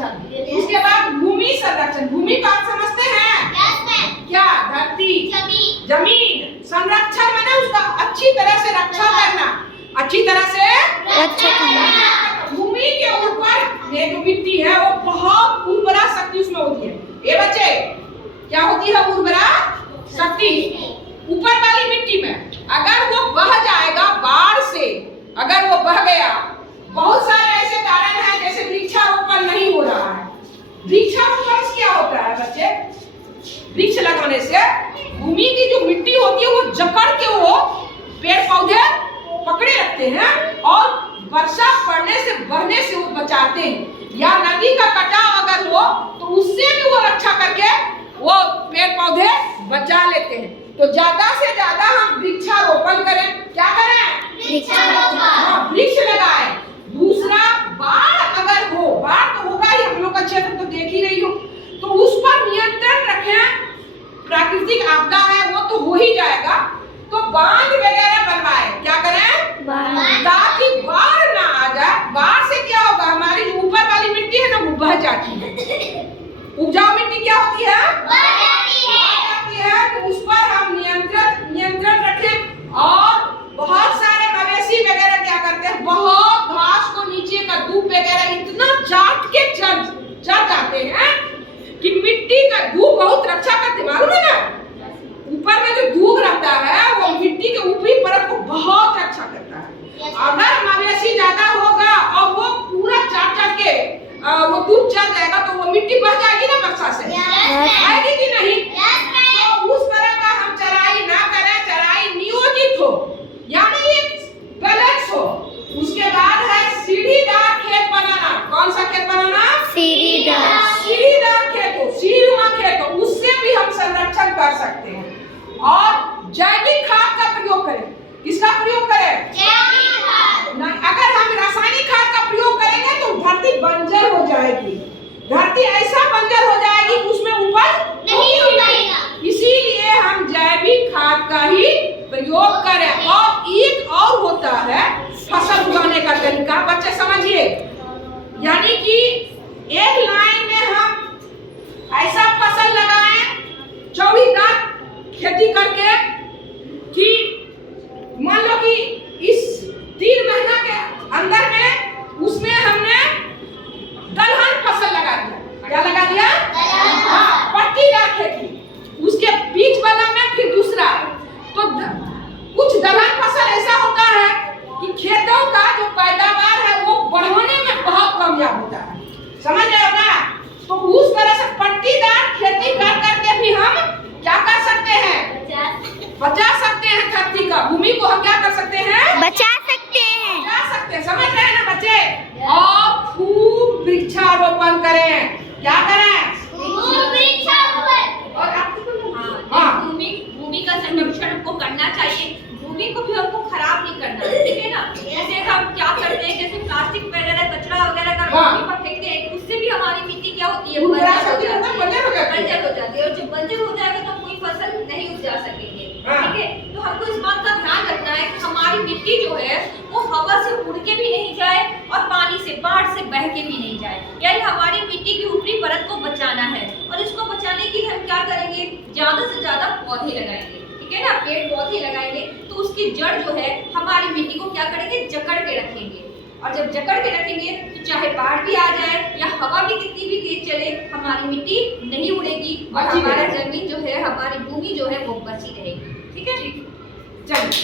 संरक्षण। उसके बाद भूमि संरक्षण। भूमि को आप समझते हैं? क्या? धरती, जमीन। संरक्षण माने उसका अच्छी तरह से रक्षा करना, अच्छी तरह से रक्षा करना। भूमि के ऊपर ये जो मिट्टी है वो बहुत उर्वरा शक्ति उसमें होती है। ये बच्चे क्या होती है? उर्वरा शक्ति। ऊपर वाली मिट्टी में अगर वो बह जाएगा बाढ़ से, अगर वो बह गया, बहुत सारे ऐसे कारण हैं जैसे वृक्षारोपण नहीं हो रहा है। वृक्षारोपण से क्या होता है बच्चे? वृक्ष लगाने से भूमि की जो मिट्टी होती है वो जकड़ के वो पेड़ पौधे पकड़े रखते हैं और वर्षा पड़ने से बहने से वो बचाते हैं। या नदी का कटाव अगर हो तो उससे भी वो रक्षा करके वो पेड़ पौधे बचा लेते हैं। तो ज्यादा से ज्यादा हम वृक्षारोपण करें। क्या करें? वृक्षारोपण। वृक्ष लगाएं। दूसरा, बाढ़ अगर हो, बाढ़ तो होगा ही, हम लोग का क्षेत्र तो देख ही रही हो, तो उस पर नियंत्रण रखें। प्राकृतिक आपदा है वो तो हो ही जाएगा, तो बांध वगैरह बनवाएं। क्या करें? ताकि बाढ़ ना आ जाए। बाढ़ से क्या होगा? हमारी जो ऊपर वाली मिट्टी है ना वो बह जाती है। उपजाऊ मिट्टी क्या होती है? बह जाती है। तो उस पर हम नियंत्रण रखें। और बहुत सारे मवेशी वगैरह क्या करते हैं? बहुत घास को नीचे का दूब वगैरह इतना चाट के चढ़ जाते हैं कि मिट्टी का दूब बहुत रक्षा करते, मालूम है ना? ऊपर में जो दूब रहता है वो मिट्टी के ऊपरी परत को बहुत रक्षा करता है। अगर मवेशी ज्यादा होगा और वो पूरा चाट के वो दूब चल जाएगा तो वो मिट्टी बह जाएगी ना वर्षा से, आएगी कि नहीं? तो उस तरह का हम चराई ना करें। चराई नियोजित हो, यानी बैलेंस हो। उसके बाद है सीढ़ीदार खेत बनाना। कौन सा खेत बनाना? सीढ़ीदार खेत हो, सीढ़ीनुमा खेत हो, उससे भी हम संरक्षण कर सकते हैं। और जैविक खाद का प्रयोग करें। किसका प्रयोग करें? जैविक खाद। अगर हम रासायनिक खाद का प्रयोग करेंगे तो धरती बंजर हो जाएगी। धरती ऐसा बंजर हो जाएगी कि उसमें उपज नहीं होगा। इसीलिए हम जैविक खाद का ही प्रयोग करें। और एक और होता है फसल उगाने का तरीका, बच्चे समझिए। यानी कि एक लाइन में हम ऐसा फसल लगाएं चौड़ीदार खेती करके कि मान लो कि इस 3 महीना के अंदर में उसमें हमने दलहन फसल लगा दिया। क्या लगा दिया? हाँ, पट्टीदार खेती। उसके बीच वाला में फिर दूसरा। तो कुछ दलहन फसल ऐसा होता है कि खेतों का जो पैदावार है वो बढ़ाने में बहुत कामयाब होता है। समझ रहे हो ना? तो उस तरह से पट्टीदार खेती कर करके भी हम क्या कर सकते हैं? बचा सकते हैं धरती का, भूमि को हम क्या कर सकते हैं? बचा सकते हैं। समझ रहे हैं ना बच्चे? और खूब वृक्षारोपण करें। क्या करें? खूब वृक्षारोपण। और भूमि का संरक्षण हमको करना चाहिए। भूमि को भी हमको खराब नहीं करना है, ठीक है ना? जैसे हम क्या करते हैं, जैसे प्लास्टिक वगैरह, कचरा वगैरह अगर भूमि पर फेंकते हैं, उससे भी हमारी मिट्टी क्या होती है? बंजर हो जाती है। और जब बंजर हो जाएगा तो कोई फसल नहीं उपजा सकेंगे, ठीक है? तो हमको इस बात का ध्यान रखना है कि हमारी मिट्टी जो है वो हवा से उड़ के भी नहीं जाए और पानी से, बाढ़ से बह के भी नहीं जाए। यानी हमारी मिट्टी की ऊपरी परत को बचाना है। और इसको बचाने के लिए हम क्या करेंगे? ज्यादा से ज्यादा पौधे लगाएंगे, ठीक है ना? पेड़ पौधे लगाएंगे तो उसकी जड़ जो है हमारी मिट्टी को क्या करेंगे? जकड़ के रखेंगे। और जब जकड़ के रखेंगे तो चाहे बाढ़ भी आ जाए या हवा भी कितनी भी तेज चले, हमारी मिट्टी नहीं उड़ेगी और हमारा जमीन जो है, हमारी भूमि जो है वो बची रहेगी। ठीक है? चलिए।